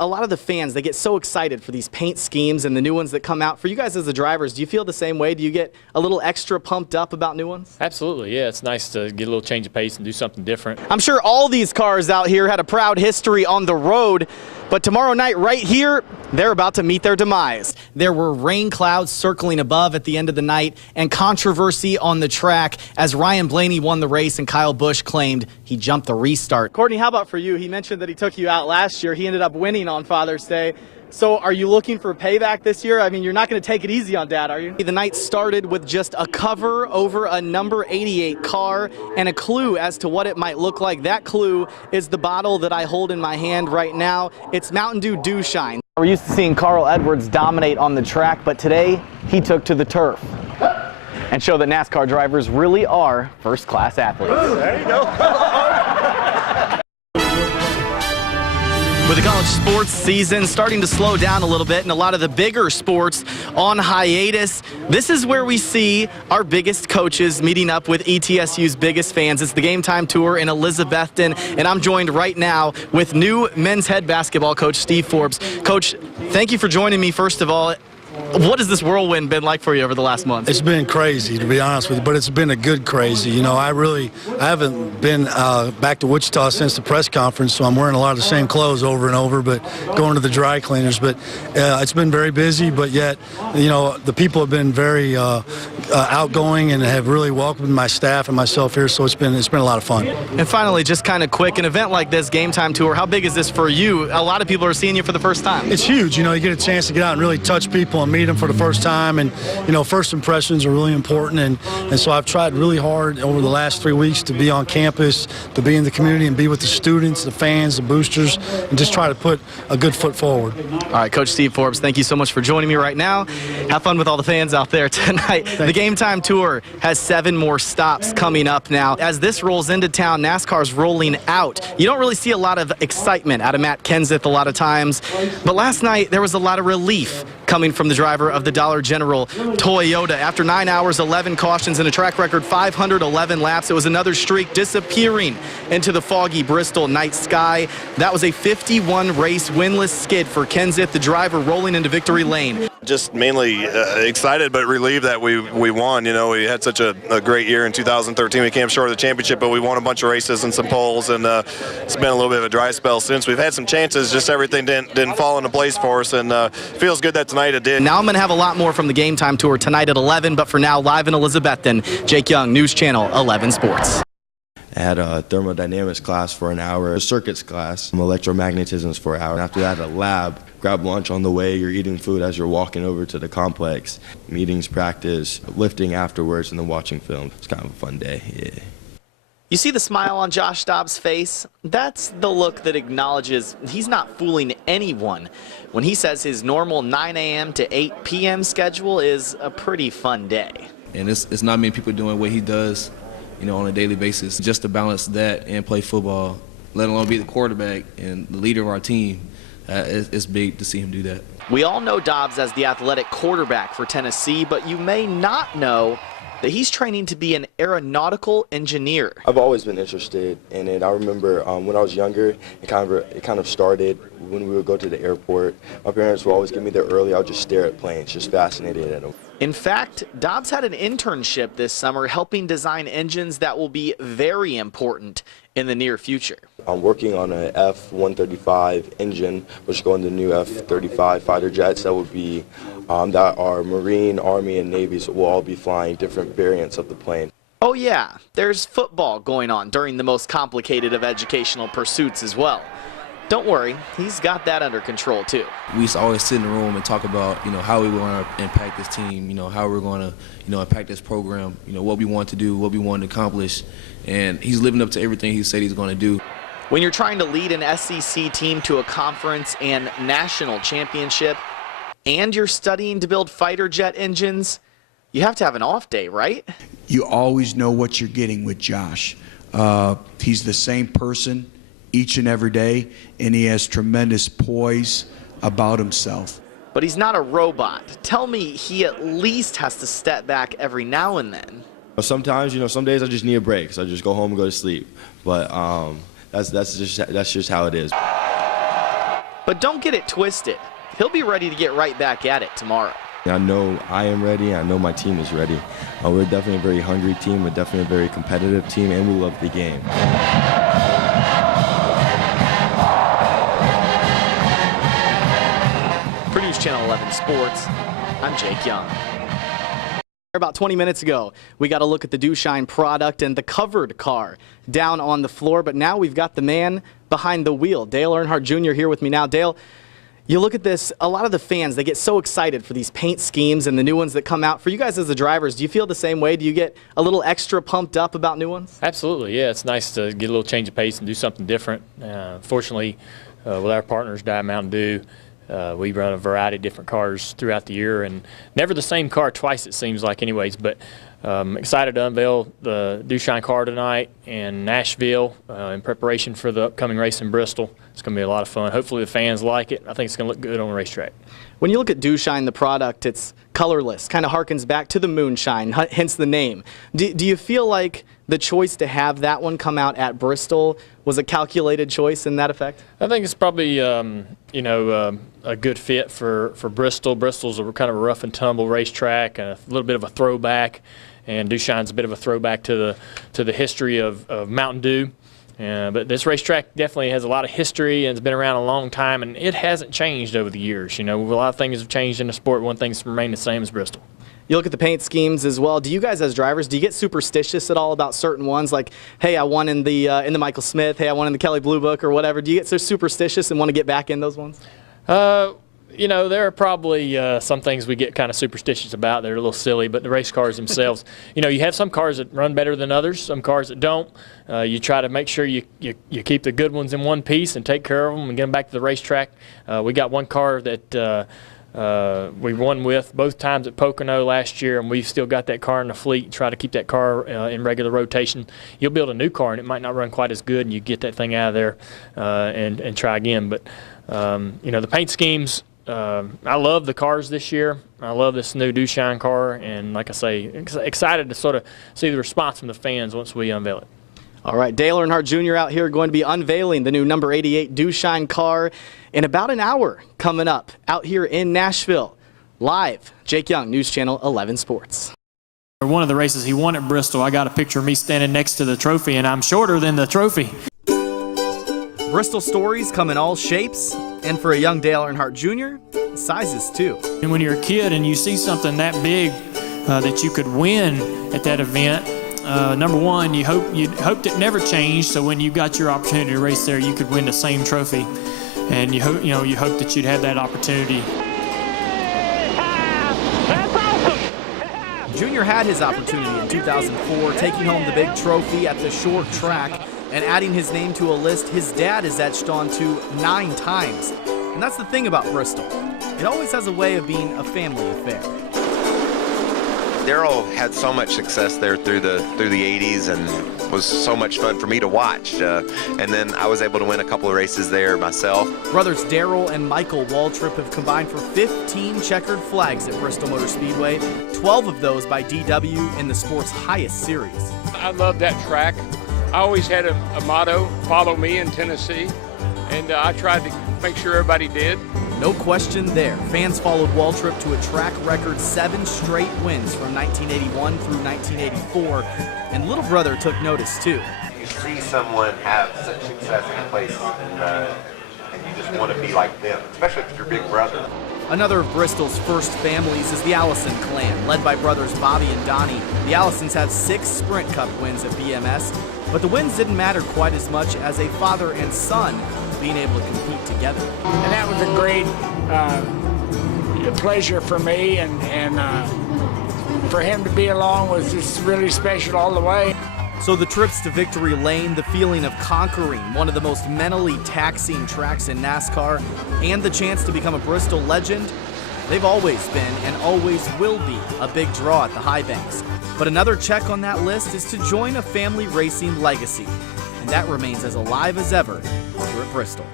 a lot of the fans, they get so excited for these paint schemes and the new ones that come out. For you guys as the drivers, do you feel the same way? Do you get a little extra pumped up about new ones? Absolutely, yeah. It's nice to get a little change of pace and do something different. I'm sure all these cars out here had a proud history on the road, but tomorrow night right here, they're about to meet their demise. There were rain clouds circling above at the end of the night and controversy on the track as Ryan Blaney won the race and Kyle Busch claimed he jumped the restart. Courtney, how about for you? He mentioned that he took you out last year. He ended up winning on Father's Day. So are you looking for payback this year? I mean, you're not going to take it easy on Dad, are you? The night started with just a cover over a number 88 car and a clue as to what it might look like. That clue is the bottle that I hold in my hand right now. It's Mountain Dew Dew Shine. We're used to seeing Carl Edwards dominate on the track, but today he took to the turf and showed that NASCAR drivers really are first-class athletes. There you go. With the college sports season starting to slow down a little bit and a lot of the bigger sports on hiatus, this is where we see our biggest coaches meeting up with ETSU's biggest fans. It's the Game Time Tour in Elizabethton, and I'm joined right now with new men's head basketball coach Steve Forbes. Coach, thank you for joining me, first of all. What has this whirlwind been like for you over the last month? It's been crazy, to be honest with you, but it's been a good crazy. You know, I haven't been back to Wichita since the press conference, so I'm wearing a lot of the same clothes over and over, but going to the dry cleaners. But it's been very busy, but yet, you know, the people have been very outgoing and have really welcomed my staff and myself here, so it's been a lot of fun. And finally, just kind of quick, an event like this, Game Time Tour, how big is this for you? A lot of people are seeing you for the first time. It's huge. You know, you get a chance to get out and really touch people and meet them for the first time, and you know, first impressions are really important, and so I've tried really hard over the last 3 weeks to be on campus, to be in the community and be with the students, the fans, the boosters, and just try to put a good foot forward. All right, Coach Steve Forbes, thank you so much for joining me right now. Have fun with all the fans out there tonight. The Game Time Tour has 7 more stops coming up now. As this rolls into town, NASCAR's rolling out. You don't really see a lot of excitement out of Matt Kenseth a lot of times, but last night there was a lot of relief coming from the driver of the Dollar General Toyota. After 9 hours, 11 cautions, and a track record 511 laps, it was another streak disappearing into the foggy Bristol night sky. That was a 51-race winless skid for Kenseth, the driver rolling into victory lane. Just mainly excited but relieved that we won. You know, we had such a great year in 2013. We came short of the championship, but we won a bunch of races and some poles, and it's been a little bit of a dry spell since. We've had some chances, just everything didn't fall into place for us, and feels good that tonight it did. Now I'm going to have a lot more from the Game Time Tour tonight at 11, but for now, live in Elizabethton, Jake Young, News Channel 11 Sports. I had a thermodynamics class for an hour, a circuits class, electromagnetisms for an hour. And after that, a lab. Grab lunch on the way, you're eating food as you're walking over to the complex. Meetings, practice, lifting afterwards, and then watching film. It's kind of a fun day, yeah. You see the smile on Josh Dobbs' face? That's the look that acknowledges he's not fooling anyone when he says his normal 9 a.m. to 8 p.m. schedule is a pretty fun day. And it's not many people doing what he does, you know, on a daily basis. Just to balance that and play football, let alone be the quarterback and the leader of our team, it's big to see him do that. We all know Dobbs as the athletic quarterback for Tennessee, but you may not know that he's training to be an aeronautical engineer. I've always been interested in it. I remember when I was younger, it kind of started when we would go to the airport. My parents would always get me there early. I would just stare at planes, just fascinated at them. In fact, Dobbs had an internship this summer helping design engines that will be very important in the near future. I'm working on an F-135 engine, which is going to new F-35 fighter jets that would be that our Marine, Army, and Navy will all be flying different variants of the plane. Oh yeah, there's football going on during the most complicated of educational pursuits as well. Don't worry, he's got that under control too. We used to always sit in the room and talk about, you know, how we want to impact this team, you know, how we're going to, you know, impact this program, you know, what we want to do, what we want to accomplish, and he's living up to everything he said he's going to do. When you're trying to lead an SEC team to a conference and national championship, and you're studying to build fighter jet engines, you have to have an off day, right? You always know what you're getting with Josh. He's the same person each and every day, and he has tremendous poise about himself. But he's not a robot. Tell me he at least has to step back every now and then. Sometimes, you know, some days I just need a break, so I just go home and go to sleep. But that's just how it is. But don't get it twisted. He'll be ready to get right back at it tomorrow. I know I am ready. I know my team is ready. We're definitely a very hungry team. We're definitely a very competitive team, and we love the game. For News Channel 11 Sports, I'm Jake Young. About 20 minutes ago, we got a look at the DoShine product and the covered car down on the floor, but now we've got the man behind the wheel. Dale Earnhardt Jr. here with me now. Dale, you look at this, a lot of the fans, they get so excited for these paint schemes and the new ones that come out. For you guys as the drivers, do you feel the same way? Do you get a little extra pumped up about new ones? Absolutely, yeah. It's nice to get a little change of pace and do something different. Fortunately, with our partners, Diet Mountain Dew, we run a variety of different cars throughout the year, and never the same car twice, it seems like anyways. But excited to unveil the DoShine car tonight in Nashville in preparation for the upcoming race in Bristol. It's going to be a lot of fun. Hopefully the fans like it. I think it's going to look good on the racetrack. When you look at DoShine, the product, it's colorless, kind of harkens back to the moonshine, hence the name. Do you feel like the choice to have that one come out at Bristol was a calculated choice in that effect? I think it's probably a good fit for Bristol. Bristol's a kind of a rough and tumble racetrack, and a little bit of a throwback, and DoShine's a bit of a throwback to the history of Mountain Dew. But this racetrack definitely has a lot of history and it's been around a long time, and it hasn't changed over the years. You know, a lot of things have changed in the sport. One thing's remained the same as Bristol. You look at the paint schemes as well. Do you guys as drivers, do you get superstitious at all about certain ones? Like, hey, I won in the Michael Smith, hey, I won in the Kelly Blue Book or whatever. Do you get so superstitious and want to get back in those ones? You know, there are probably some things we get kind of superstitious about. They're a little silly, but the race cars themselves, you know, you have some cars that run better than others, some cars that don't. You try to make sure you keep the good ones in one piece and take care of them and get them back to the racetrack. We got one car that we won with both times at Pocono last year, and we've still got that car in the fleet. Try to keep that car in regular rotation. You'll build a new car, and it might not run quite as good, and you get that thing out of there and try again. But, you know, the paint schemes, I love the cars this year. I love this new DoShine car, and like I say, excited to sort of see the response from the fans once we unveil it. All right, Dale Earnhardt Jr. out here going to be unveiling the new number 88 DoShine car in about an hour coming up out here in Nashville. Live, Jake Young, News Channel 11 Sports. One of the races he won at Bristol, I got a picture of me standing next to the trophy, and I'm shorter than the trophy. Bristol stories come in all shapes, and for a young Dale Earnhardt Jr., sizes too. And when you're a kid and you see something that big that you could win at that event, number one, you hoped it never changed, so when you got your opportunity to race there, you could win the same trophy, and you hope that you'd have that opportunity. That's awesome! Junior had his opportunity in 2004, taking home the big trophy at the short track and adding his name to a list his dad is etched onto 9 times. And that's the thing about Bristol. It always has a way of being a family affair. Daryl had so much success there through the 80s, and was so much fun for me to watch. And then I was able to win a couple of races there myself. Brothers Daryl and Michael Waltrip have combined for 15 checkered flags at Bristol Motor Speedway, 12 of those by DW in the sport's highest series. I love that track. I always had a motto, follow me in Tennessee, and I tried to make sure everybody did. No question there. Fans followed Waltrip to a track record 7 straight wins from 1981 through 1984, and little brother took notice too. You see someone have such success in a place, and you just want to be like them, especially if it's your big brother. Another of Bristol's first families is the Allison clan, led by brothers Bobby and Donnie. The Allisons have 6 Sprint Cup wins at BMS, but the wins didn't matter quite as much as a father and son being able to compete together. And that was a great pleasure for me, and for him to be along was just really special all the way. So the trips to Victory Lane, the feeling of conquering one of the most mentally taxing tracks in NASCAR, and the chance to become a Bristol legend, they've always been and always will be a big draw at the High Banks. But another check on that list is to join a family racing legacy, and that remains as alive as ever here at Bristol.